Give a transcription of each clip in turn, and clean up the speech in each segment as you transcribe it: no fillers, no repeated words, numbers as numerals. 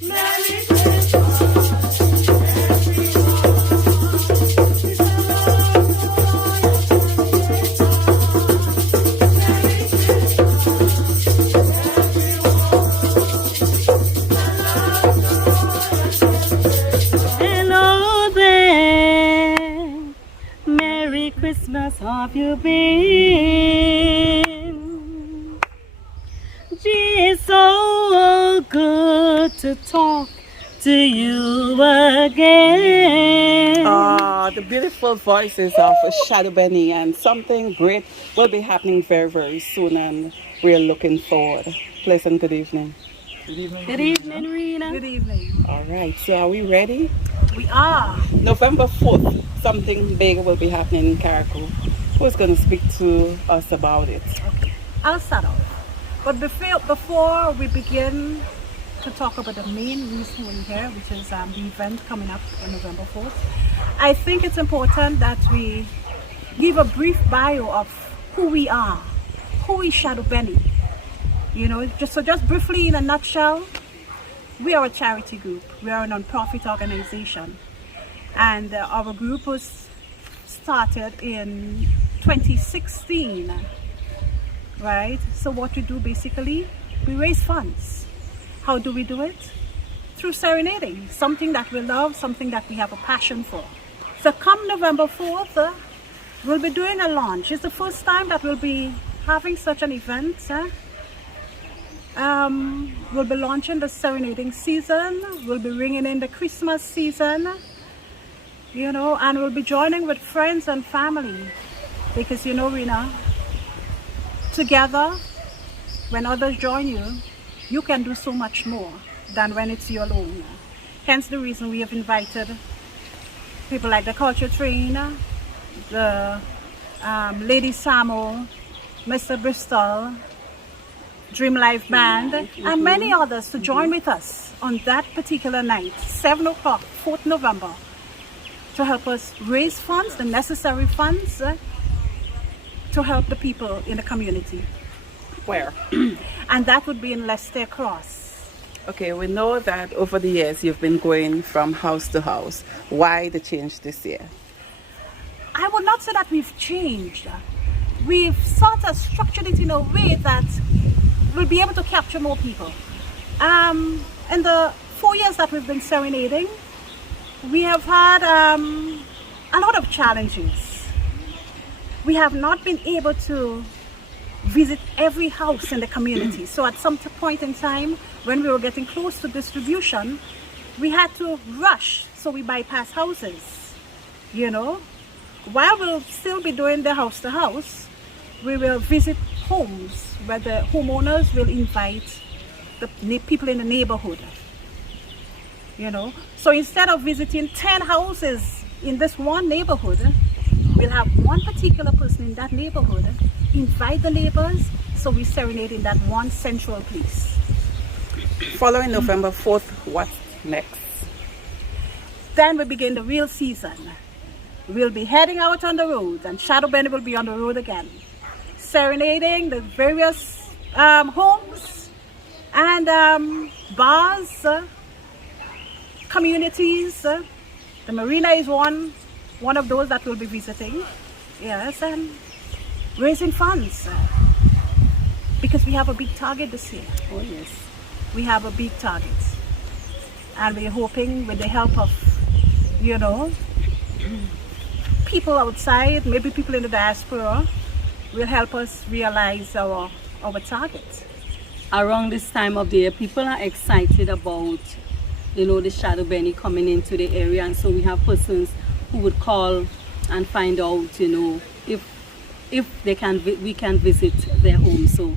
Merry Christmas, hello there. Merry Christmas, have you been? Gee, it's so good to talk to you again. The beautiful voices of Shadeau, Beni, and something great will be happening very, very soon, and we're looking forward. Pleasant good evening. Good evening, Rena. Good evening. All right, so are we ready? We are. November 4th, something big will be happening in Carriacou. Who's going to speak to us about it? Okay. I'll start off. But before we begin to talk about the main reason we're here, which is the event coming up on November 4th, I think it's important that we give a brief bio of who we are, who is Shadeau Beni. You know, just briefly in a nutshell, we are a charity group. We are a non-profit organization, and our group was started in 2016. Right? So what we do basically, we raise funds. How do we do it? Through serenading, something that we love, something that we have a passion for. So come November 4th, we'll be doing a launch. It's the first time that we'll be having such an event. We'll be launching the serenading season. We'll be ringing in the Christmas season, you know, and we'll be joining with friends and family. Because, you know, Rena, together, when others join you, you can do so much more than when it's you alone. Hence the reason we have invited people like the Culture Train, the Lady Samo, Mr. Bristol, Dream Life Band, and many others to join with us on that particular night, 7 o'clock, 4th November, to help us raise funds, the necessary funds, to help the people in the community. Where? And that would be in Leicester Cross. Okay, we know that over the years you've been going from house to house. Why the change this year? I would not say that we've changed. We've sort of structured it in a way that we'll be able to capture more people. In the 4 years that we've been serenading, we have had a lot of challenges. We have not been able to visit every house in the community. So at some point in time, when we were getting close to distribution, we had to rush. So we bypass houses, you know. While we'll still be doing the house to house, we will visit homes where the homeowners will invite the people in the neighborhood, you know. So instead of visiting 10 houses in this one neighborhood, we'll have one particular person in that neighborhood invite the neighbors, so we serenade in that one central place. Following November 4th, what's next? Then we begin the real season. We'll be heading out on the road, and Shadeau Beni will be on the road again, serenading the various homes and bars, communities. The marina is one of those that we'll be visiting. Yes, and raising funds, because we have a big target this year. Oh yes. We have a big target, and we're hoping with the help of, you know, people outside, maybe people in the diaspora, will help us realize our target. Around this time of the year, people are excited about, you know, the Shadeau Beni coming into the area, and so we have persons who would call and find out, you know, if they can, we can visit their home. So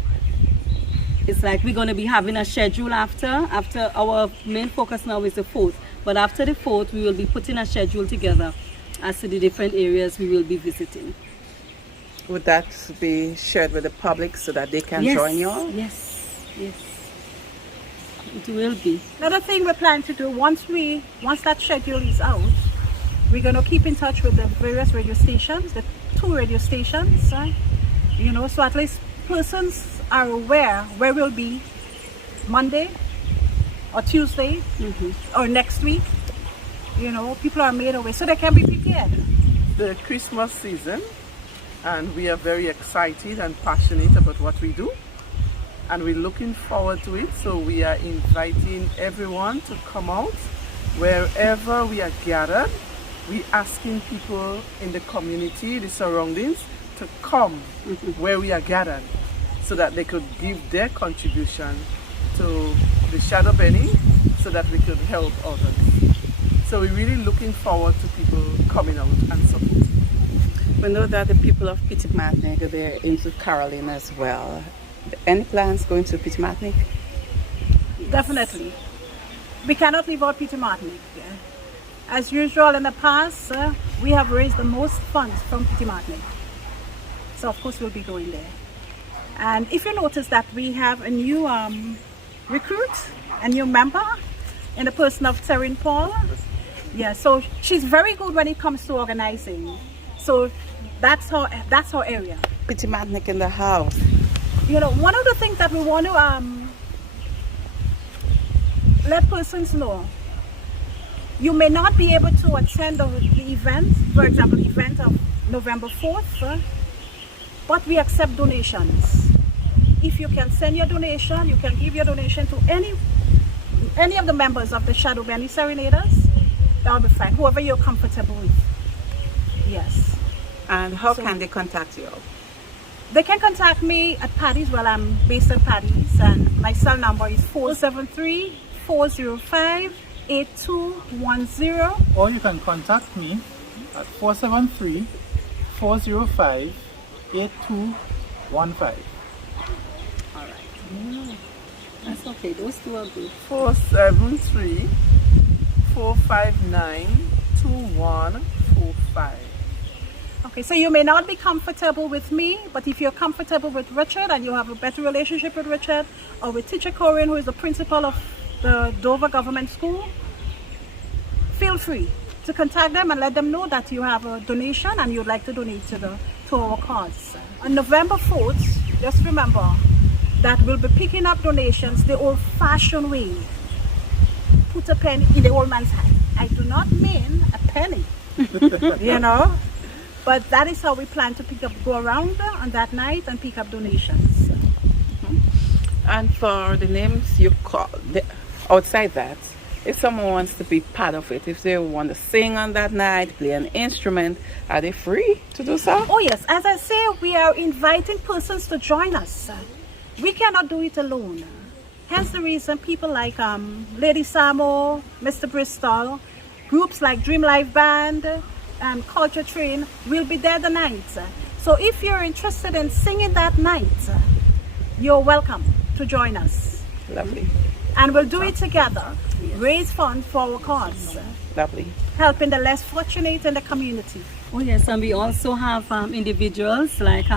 it's like we're going to be having a schedule after our main focus now is the 4th, but after the 4th we will be putting a schedule together as to the different areas we will be visiting. Would that be shared with the public so that they can Yes, join you all? yes, yes, it will be. Another thing we plan to do, once that schedule is out, we're going to keep in touch with the various radio stations, the 2 radio stations, you know, so at least persons are aware where we'll be Monday, or Tuesday or next week. You know, people are made aware so they can be prepared. The Christmas season, and we are very excited and passionate about what we do, and we're looking forward to it. So we are inviting everyone to come out wherever we are gathered. We're asking people in the community, the surroundings, to come where we are gathered so that they could give their contribution to the Shadow Beni so that we could help others. So we're really looking forward to people coming out and supporting. We know that the people of Pittimatnik, they're into caroling as well. Any plans going to Pittimatnik? Definitely. We cannot leave out Pittimatnik. As usual in the past, we have raised the most funds from Pittimatnik. So of course we'll be going there. And if you notice that we have a new recruit, a new member in the person of Terrin Paul. Yeah, so she's very good when it comes to organizing. So that's her area. Pittimatnik in the house. You know, one of the things that we want to let persons know, you may not be able to attend the event, for example, the event of November 4th, but we accept donations. If you can send your donation, you can give your donation to any of the members of the Shadow Beni Serenaders, that'll be fine, whoever you're comfortable with. Yes. And how can they contact you? They can contact me at Paddy's. Well, I'm based at Paddy's, and my cell number is 473-405-8210. Or you can contact me at 473-405-8215. All right. That's okay. Those two are good. 473-459-2145. Okay, so you may not be comfortable with me, but if you're comfortable with Richard and you have a better relationship with Richard, or with Teacher Corinne, who is the principal of the Dover Government School, feel free to contact them and let them know that you have a donation and you'd like to donate to our cause. On November 4th, just remember that we'll be picking up donations the old-fashioned way. Put a penny in the old man's hand. I do not mean a penny, you know, but that is how we plan to go around on that night and pick up donations. And for the names you call, outside that, if someone wants to be part of it, if they want to sing on that night, play an instrument, are they free to do so? Oh yes, as I say, we are inviting persons to join us. We cannot do it alone. Hence the reason people like Lady Samo, Mr. Bristol, groups like Dream Life Band, Culture Train will be there the night. So if you're interested in singing that night, you're welcome to join us. Lovely. And we'll do it together. Raise funds for our cause. Lovely. Helping the less fortunate in the community. Oh yes, and we also have individuals like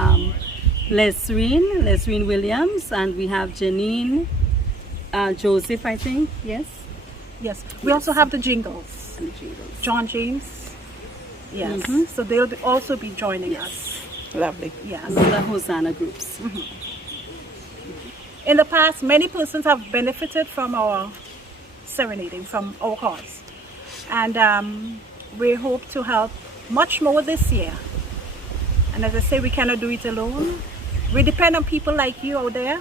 Lesrine Williams, and we have Janine Joseph, I think. Yes. Yes. We also have the jingles. And the jingles. John James. Yes. So they'll also be joining us. Lovely. Yes. And the Hosanna groups. In the past, many persons have benefited from our serenading, from our cause. And we hope to help much more this year. And as I say, we cannot do it alone. We depend on people like you out there,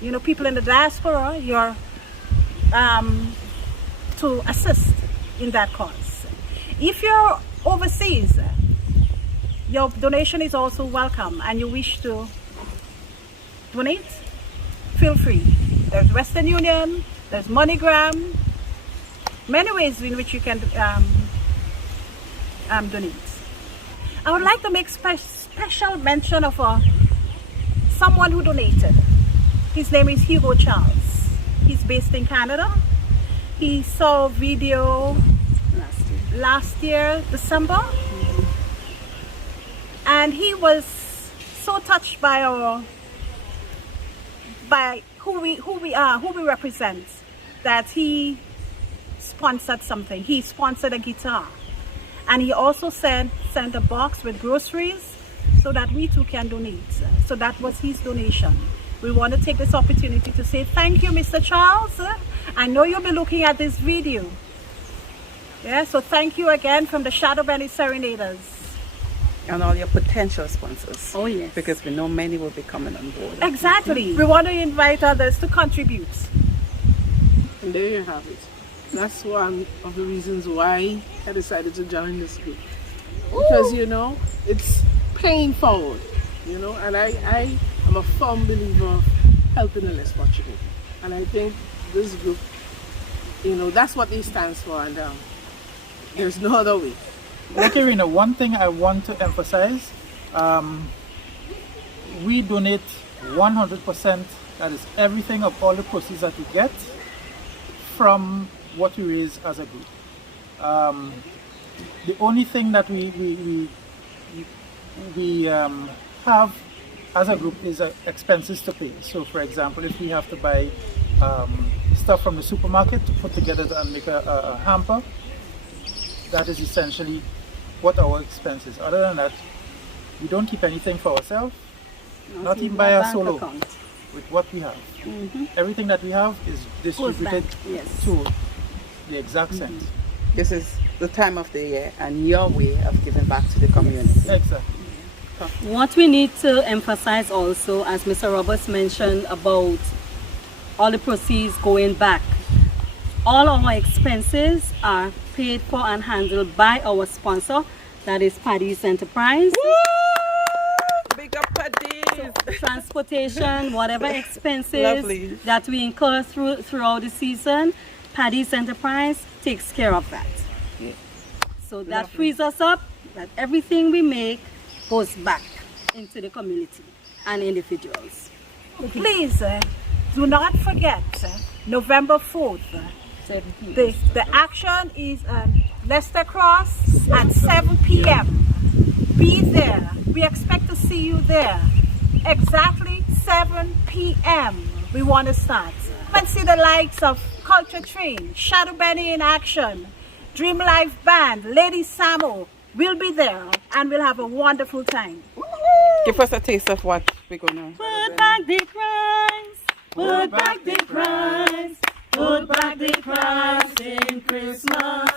you know, people in the diaspora, you're to assist in that cause. If you're overseas, your donation is also welcome, and you wish to donate, feel free. There's Western Union, there's MoneyGram, many ways in which you can donate. I would like to make special mention of someone who donated. His name is Hugo Charles. He's based in Canada. He saw a video last year, December, and he was so touched by who we are, who we represent, that he sponsored something. He sponsored a guitar, and he also sent a box with groceries so that we too can donate. So that was his donation. We want to take this opportunity to say thank you, Mr. Charles, I know you'll be looking at this video. Yeah, so thank you again from the Shadeau Beni Serenaders. And all your potential sponsors. Oh, yes. Because we know many will be coming on board. Exactly. We want to invite others to contribute. And there you have it. That's one of the reasons why I decided to join this group. Because, you know, it's paying forward, you know, and I am a firm believer of helping the less fortunate. And I think this group, you know, that's what it stands for, and there's no other way. Okay, Rena, one thing I want to emphasize, we donate 100%, that is everything of all the proceeds that we get from what we raise as a group. The only thing that we have as a group is expenses to pay. So for example, if we have to buy stuff from the supermarket to put together and make a hamper, that is essentially what our expense is. Other than that, we don't keep anything for ourselves, not even by our solo, with what we have. Everything that we have is distributed to the exact cent. This is the time of the year and your way of giving back to the community. Exactly. What we need to emphasize also, as Mr. Roberts mentioned about all the proceeds going back, all our expenses are paid for and handled by our sponsor, that is Paddy's Enterprise. Woo! Big up Paddy's! Transportation, whatever expenses Lovely. that we incur throughout the season, Paddy's Enterprise takes care of that. Yeah. So that frees us up, that everything we make goes back into the community and individuals. Please do not forget November 4th. The action is Leicester Cross at 7 p.m. Be there. We expect to see you there. Exactly 7 p.m. we want to start. And see the likes of Culture Train, Shadeau Beni in action, Dream Life Band, Lady Samo. We'll be there and we'll have a wonderful time. Give us a taste of what we're gonna Put back the cries, put back the cries, put back the cries in Christmas.